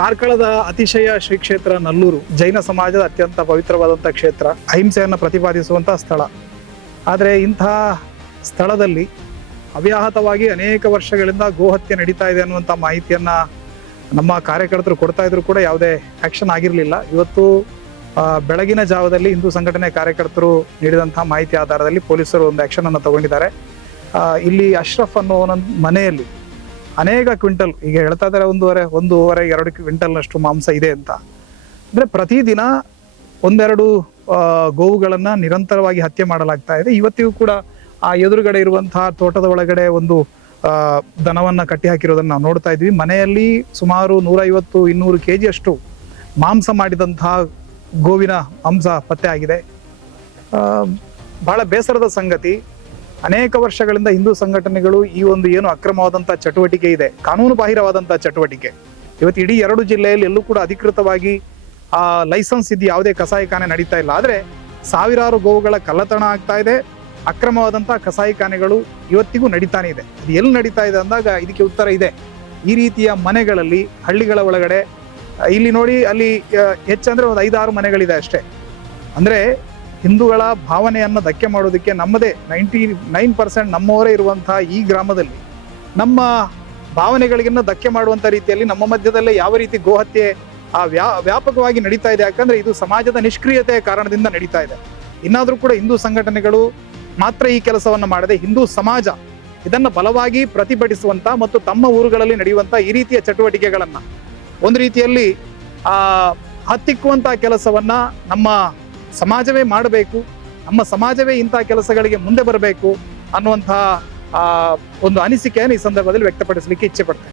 ಕಾರ್ಕಳದ ಅತಿಶಯ ಶ್ರೀ ಕ್ಷೇತ್ರ ನಲ್ಲೂರು ಜೈನ ಸಮಾಜದ ಅತ್ಯಂತ ಪವಿತ್ರವಾದಂಥ ಕ್ಷೇತ್ರ. ಅಹಿಂಸೆಯನ್ನು ಪ್ರತಿಪಾದಿಸುವಂಥ ಸ್ಥಳ. ಆದರೆ ಇಂತಹ ಸ್ಥಳದಲ್ಲಿ ಅವ್ಯಾಹತವಾಗಿ ಅನೇಕ ವರ್ಷಗಳಿಂದ ಗೋಹತ್ಯೆ ನಡೀತಾ ಇದೆ ಅನ್ನುವಂಥ ಮಾಹಿತಿಯನ್ನು ನಮ್ಮ ಕಾರ್ಯಕರ್ತರು ಕೊಡ್ತಾ ಇದ್ರು ಕೂಡ ಯಾವುದೇ ಆಕ್ಷನ್ ಆಗಿರಲಿಲ್ಲ. ಇವತ್ತು ಬೆಳಗಿನ ಜಾವದಲ್ಲಿ ಹಿಂದೂ ಸಂಘಟನೆ ಕಾರ್ಯಕರ್ತರು ನೀಡಿದಂತಹ ಮಾಹಿತಿ ಆಧಾರದಲ್ಲಿ ಪೊಲೀಸರು ಒಂದು ಆಕ್ಷನ್ ಅನ್ನು ತಗೊಂಡಿದ್ದಾರೆ. ಇಲ್ಲಿ ಅಶ್ರಫ್ ಅನ್ನುವನ ಮನೆಯಲ್ಲಿ ಅನೇಕ ಕ್ವಿಂಟಲ್, ಈಗ ಹೇಳ್ತಾ ಇದ್ದಾರೆ ಒಂದೂವರೆ ಒಂದೂವರೆ, ಎರಡು ಕ್ವಿಂಟಲ್ನಷ್ಟು ಮಾಂಸ ಇದೆ ಅಂತ. ಅಂದರೆ ಪ್ರತಿದಿನ ಒಂದೆರಡು ಗೋವುಗಳನ್ನು ನಿರಂತರವಾಗಿ ಹತ್ಯೆ ಮಾಡಲಾಗ್ತಾ ಇದೆ. ಇವತ್ತಿಗೂ ಕೂಡ ಆ ಎದುರುಗಡೆ ಇರುವಂತಹ ತೋಟದ ಒಳಗಡೆ ಒಂದು ದನವನ್ನು ಕಟ್ಟಿ ಹಾಕಿರೋದನ್ನ ನಾವು ನೋಡ್ತಾ ಇದ್ವಿ. ಮನೆಯಲ್ಲಿ ಸುಮಾರು ನೂರೈವತ್ತು, ಇನ್ನೂರು ಕೆ ಜಿಯಷ್ಟು ಮಾಂಸ ಮಾಡಿದಂತಹ ಗೋವಿನ ಮಾಂಸ ಪತ್ತೆ ಆಗಿದೆ. ಬಹಳ ಬೇಸರದ ಸಂಗತಿ. ಅನೇಕ ವರ್ಷಗಳಿಂದ ಹಿಂದೂ ಸಂಘಟನೆಗಳು ಈ ಒಂದು ಏನು ಅಕ್ರಮವಾದಂತಹ ಚಟುವಟಿಕೆ ಇದೆ ಕಾನೂನು ಬಾಹಿರವಾದಂತಹ ಚಟುವಟಿಕೆ. ಇವತ್ತು ಇಡೀ ಎರಡು ಜಿಲ್ಲೆಯಲ್ಲಿ ಎಲ್ಲೂ ಕೂಡ ಅಧಿಕೃತವಾಗಿ ಆ ಲೈಸೆನ್ಸ್ ಇದ್ದು ಯಾವುದೇ ಕಸಾಯಿಖಾನೆ ನಡೀತಾ ಇಲ್ಲ. ಆದರೆ ಸಾವಿರಾರು ಗೋವುಗಳ ಕಳ್ಳತನ ಆಗ್ತಾ ಇದೆ ಅಕ್ರಮವಾದಂತಹ ಕಸಾಯಿಖಾನೆಗಳು ಇವತ್ತಿಗೂ ನಡೀತಾನೆ ಇದೆ. ಅದು ಎಲ್ಲಿ ನಡೀತಾ ಇದೆ ಅಂದಾಗ ಇದಕ್ಕೆ ಉತ್ತರ ಇದೆ. ಈ ರೀತಿಯ ಮನೆಗಳಲ್ಲಿ, ಹಳ್ಳಿಗಳ ಒಳಗಡೆ, ಇಲ್ಲಿ ನೋಡಿ ಅಲ್ಲಿ ಹೆಚ್ಚಂದ್ರೆ ಒಂದು ಐದಾರು ಮನೆಗಳಿದೆ ಅಷ್ಟೇ. ಅಂದ್ರೆ ಹಿಂದೂಗಳ ಭಾವನೆಯನ್ನು ಧಕ್ಕೆ ಮಾಡೋದಕ್ಕೆ ನಮ್ಮದೇ ನೈಂಟಿ ನೈನ್ ಪರ್ಸೆಂಟ್ ನಮ್ಮವರೇ ಇರುವಂತಹ ಈ ಗ್ರಾಮದಲ್ಲಿ. ನಮ್ಮ ಭಾವನೆಗಳಿಗಿನ್ನ ಧಕ್ಕೆ ಮಾಡುವಂಥ ರೀತಿಯಲ್ಲಿ ನಮ್ಮ ಮಧ್ಯದಲ್ಲೇ ಯಾವ ರೀತಿ ಗೋಹತ್ಯೆ, ಆ ವ್ಯಾ, ವ್ಯಾಪಕವಾಗಿ ನಡೀತಾ ಇದೆ ಯಾಕಂದ್ರೆ ಇದು ಸಮಾಜದ ನಿಷ್ಕ್ರಿಯತೆಯ ಕಾರಣದಿಂದ ನಡೀತಾ ಇದೆ. ಇನ್ನಾದರೂ ಕೂಡ ಹಿಂದೂ ಸಂಘಟನೆಗಳು ಮಾತ್ರ ಈ ಕೆಲಸವನ್ನು ಮಾಡದೆ ಹಿಂದೂ ಸಮಾಜ ಇದನ್ನ ಬಲವಾಗಿ ಪ್ರತಿಭಟಿಸುವಂತ ಮತ್ತು ತಮ್ಮ ಊರುಗಳಲ್ಲಿ ನಡೆಯುವಂತ ಈ ರೀತಿಯ ಚಟುವಟಿಕೆಗಳನ್ನ ಒಂದು ರೀತಿಯಲ್ಲಿ, ಆ, ಹತ್ತಿಕ್ಕುವಂತ ಕೆಲಸವನ್ನ ನಮ್ಮ ಸಮಾಜವೇ ಮಾಡಬೇಕು, ನಮ್ಮ ಸಮಾಜವೇ ಇಂತಹ ಕೆಲಸಗಳಿಗೆ ಮುಂದೆ ಬರಬೇಕು ಅನ್ನುವಂತಹ ಒಂದು ಅನಿಸಿಕೆಯನ್ನು ಈ ಸಂದರ್ಭದಲ್ಲಿ ವ್ಯಕ್ತಪಡಿಸಲಿಕ್ಕೆ ಇಚ್ಛೆ ಪಡ್ತೇನೆ.